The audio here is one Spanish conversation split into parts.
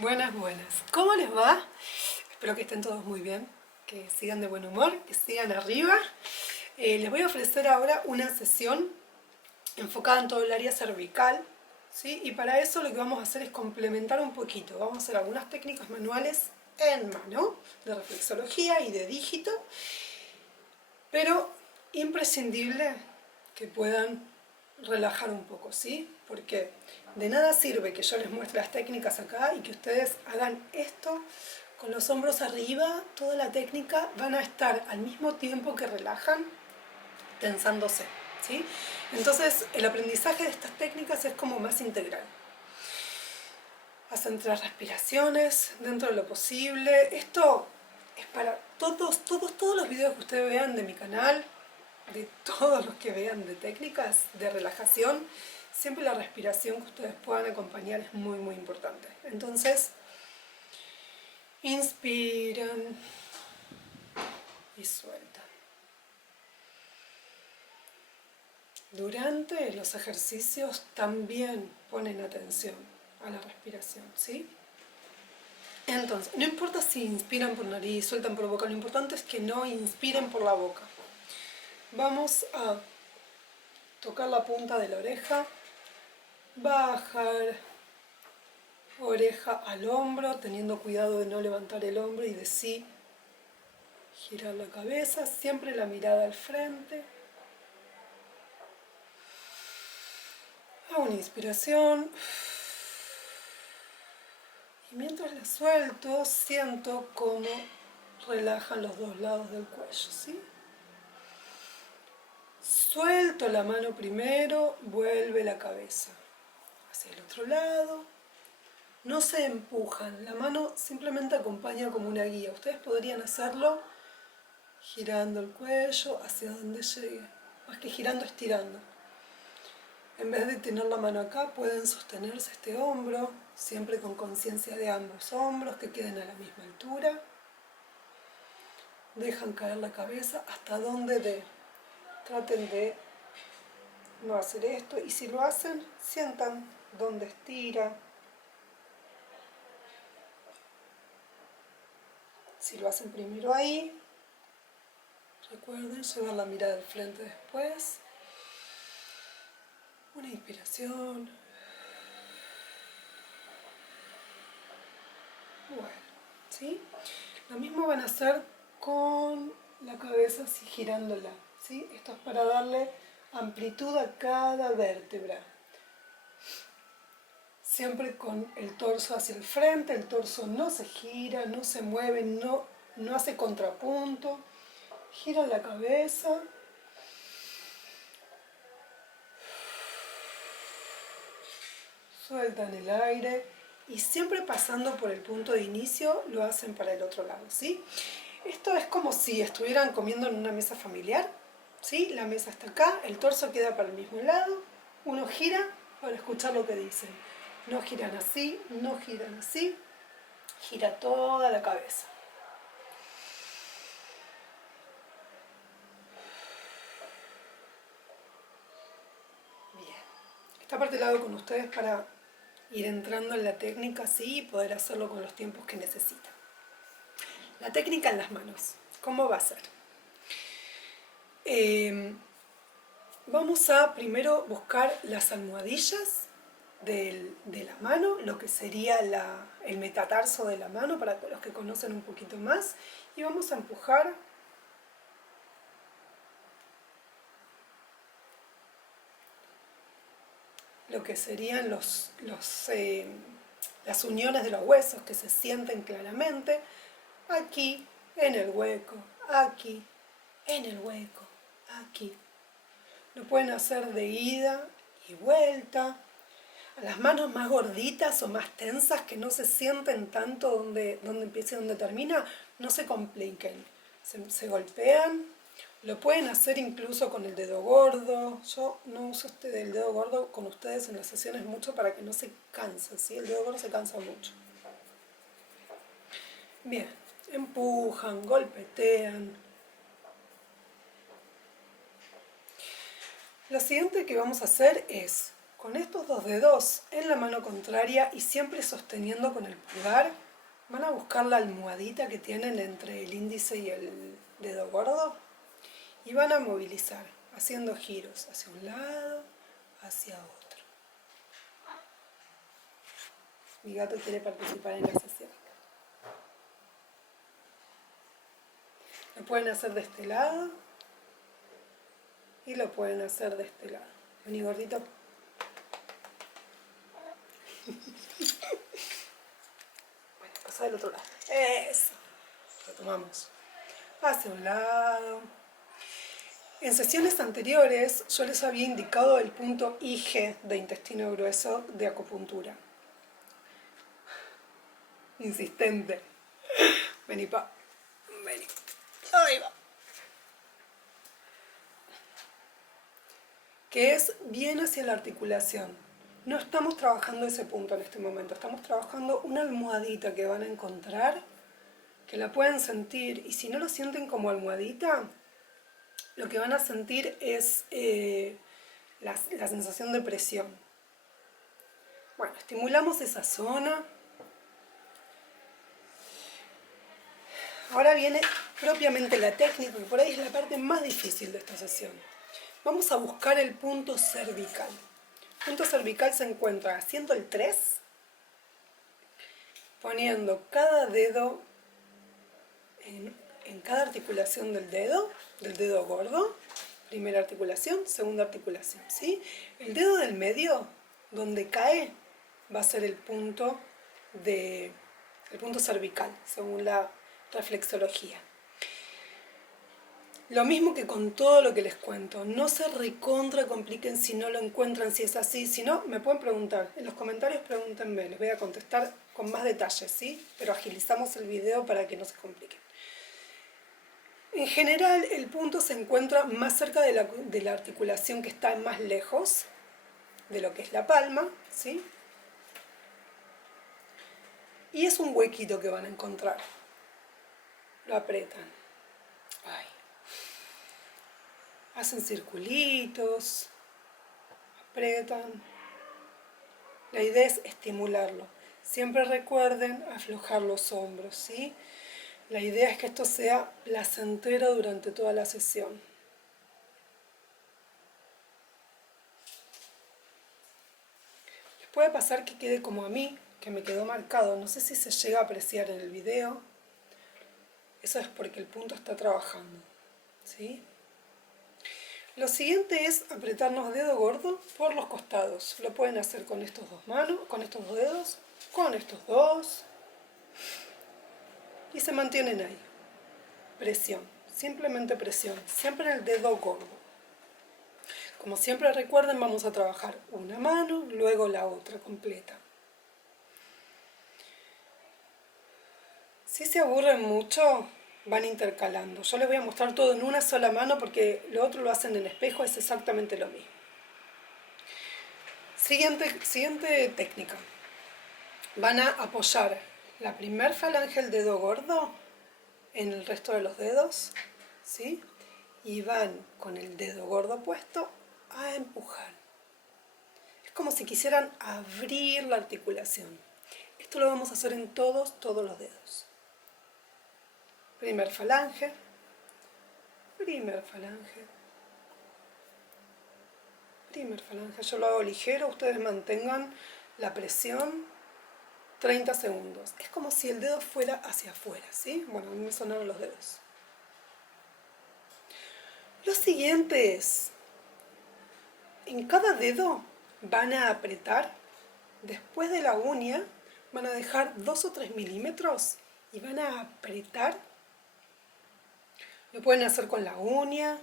Buenas, buenas. ¿Cómo les va? Espero que estén todos muy bien, que sigan de buen humor, que sigan arriba. Les voy a ofrecer ahora una sesión enfocada en todo el área cervical, ¿sí? Y para eso lo que vamos a hacer es complementar un poquito. Vamos a hacer algunas técnicas manuales en mano, de reflexología y de dígito, pero imprescindible que puedan relajar un poco, ¿sí? Porque de nada sirve que yo les muestre las técnicas acá y que ustedes hagan esto con los hombros arriba, toda la técnica van a estar al mismo tiempo que relajan, tensándose, ¿sí? Entonces el aprendizaje de estas técnicas es como más integral. Hacen 3 respiraciones dentro de lo posible. Esto es para todos los videos que ustedes vean de mi canal, de todos los que vean de técnicas de relajación, siempre la respiración que ustedes puedan acompañar es muy muy importante. Entonces, inspiran y sueltan. Durante los ejercicios también ponen atención a la respiración, ¿sí? Entonces, no importa si inspiran por nariz, sueltan por boca, lo importante es que no inspiren por la boca. Vamos a tocar la punta de la oreja, bajar oreja al hombro, teniendo cuidado de no levantar el hombro y de sí girar la cabeza, siempre la mirada al frente. Hago una inspiración y mientras la suelto siento cómo relajan los dos lados del cuello, ¿sí? Suelto la mano primero, vuelve la cabeza hacia el otro lado. No se empujan, la mano simplemente acompaña como una guía. Ustedes podrían hacerlo girando el cuello hacia donde llegue, más que girando, estirando. En vez de tener la mano acá, pueden sostenerse este hombro, siempre con conciencia de ambos hombros, que queden a la misma altura. Dejan caer la cabeza hasta donde dé. Traten de no hacer esto, y si lo hacen, sientan donde estira. Si lo hacen primero ahí, recuerden llevar la mirada al frente después. Una inspiración. Bueno, ¿sí? Lo mismo van a hacer con la cabeza así girándola, ¿sí? Esto es para darle amplitud a cada vértebra. Siempre con el torso hacia el frente, el torso no se gira, no se mueve, no hace contrapunto. Gira la cabeza. Sueltan el aire y siempre pasando por el punto de inicio lo hacen para el otro lado, ¿sí? Esto es como si estuvieran comiendo en una mesa familiar, ¿sí? La mesa está acá, el torso queda para el mismo lado, uno gira para escuchar lo que dicen. No giran así, no giran así, gira toda la cabeza. Bien, esta parte la hago con ustedes para ir entrando en la técnica así y poder hacerlo con los tiempos que necesitan. La técnica en las manos, ¿cómo va a ser? Vamos a primero buscar las almohadillas de la mano, lo que sería el metatarso de la mano, para los que conocen un poquito más, y vamos a empujar lo que serían las uniones de los huesos, que se sienten claramente, aquí, en el hueco, aquí, en el hueco, aquí. Lo pueden hacer de ida y vuelta. A las manos más gorditas o más tensas, que no se sienten tanto donde empieza y donde termina, no se compliquen. Se golpean. Lo pueden hacer incluso con el dedo gordo. Yo no uso el dedo gordo con ustedes en las sesiones mucho para que no se cansen, ¿sí? El dedo gordo se cansa mucho. Bien, empujan, golpetean. Lo siguiente que vamos a hacer es, Con estos dos dedos en la mano contraria y siempre sosteniendo con el pulgar, van a buscar la almohadita que tienen entre el índice y el dedo gordo y van a movilizar, haciendo giros hacia un lado, hacia otro. Mi gato quiere participar en la sesión. Lo pueden hacer de este lado y lo pueden hacer de este lado. Vení, gordito. Bueno, pasa del otro lado. Eso. Retomamos. Hacia un lado. En sesiones anteriores yo les había indicado el punto IG de intestino grueso de acupuntura. Insistente. Vení, pa. Vení. Ahí va. Que es bien hacia la articulación. No estamos trabajando ese punto en este momento, estamos trabajando una almohadita que van a encontrar, que la pueden sentir, y si no lo sienten como almohadita, lo que van a sentir es la sensación de presión. Bueno, estimulamos esa zona. Ahora viene propiamente la técnica, que por ahí es la parte más difícil de esta sesión. Vamos a buscar el punto cervical. El punto cervical se encuentra haciendo el 3, poniendo cada dedo en cada articulación del dedo gordo. Primera articulación, segunda articulación, ¿sí? El dedo del medio, donde cae, va a ser el punto cervical, según la reflexología. Lo mismo que con todo lo que les cuento, no se recontra compliquen si no lo encuentran, si es así, si no, me pueden preguntar, en los comentarios pregúntenme, les voy a contestar con más detalles, ¿sí? Pero agilizamos el video para que no se compliquen. En general, el punto se encuentra más cerca de la articulación que está más lejos de lo que es la palma, ¿sí? Y es un huequito que van a encontrar. Lo aprietan. Ay. Hacen circulitos, aprietan. La idea es estimularlo. Siempre recuerden aflojar los hombros, ¿sí? La idea es que esto sea placentero durante toda la sesión. Les puede pasar que quede como a mí, que me quedó marcado. No sé si se llega a apreciar en el video. Eso es porque el punto está trabajando, ¿sí? Lo siguiente es apretarnos dedo gordo por los costados. Lo pueden hacer con estos dos manos, con estos dos dedos, con estos dos. Y se mantienen ahí. Presión, simplemente presión, siempre en el dedo gordo. Como siempre recuerden, vamos a trabajar una mano, luego la otra completa. Si se aburren mucho, van intercalando. Yo les voy a mostrar todo en una sola mano porque lo otro lo hacen en espejo, es exactamente lo mismo. Siguiente técnica. Van a apoyar la primer falange del dedo gordo en el resto de los dedos, ¿sí? Y van con el dedo gordo puesto a empujar. Es como si quisieran abrir la articulación. Esto lo vamos a hacer en todos los dedos. Primer falange, primer falange, primer falange. Yo lo hago ligero, ustedes mantengan la presión 30 segundos. Es como si el dedo fuera hacia afuera, ¿sí? Bueno, a mí me sonaron los dedos. Lo siguiente es, en cada dedo van a apretar, después de la uña, van a dejar 2 o 3 milímetros y van a apretar. Lo pueden hacer con la uña,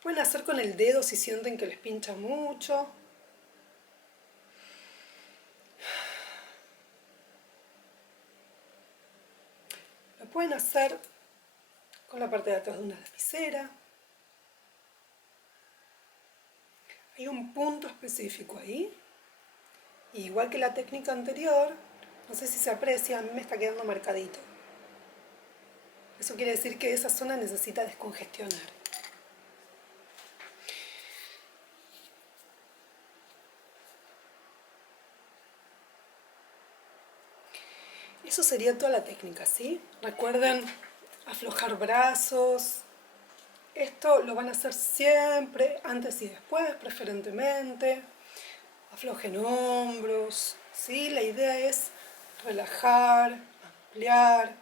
pueden hacer con el dedo si sienten que les pincha mucho. Lo pueden hacer con la parte de atrás de una lapicera. Hay un punto específico ahí. Igual que la técnica anterior, no sé si se aprecia, a mí me está quedando marcadito. Eso quiere decir que esa zona necesita descongestionar. Eso sería toda la técnica, ¿sí? Recuerden aflojar brazos. Esto lo van a hacer siempre, antes y después, preferentemente. Aflojen hombros, ¿sí? La idea es relajar, ampliar.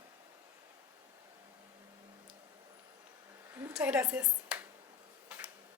Muchas gracias.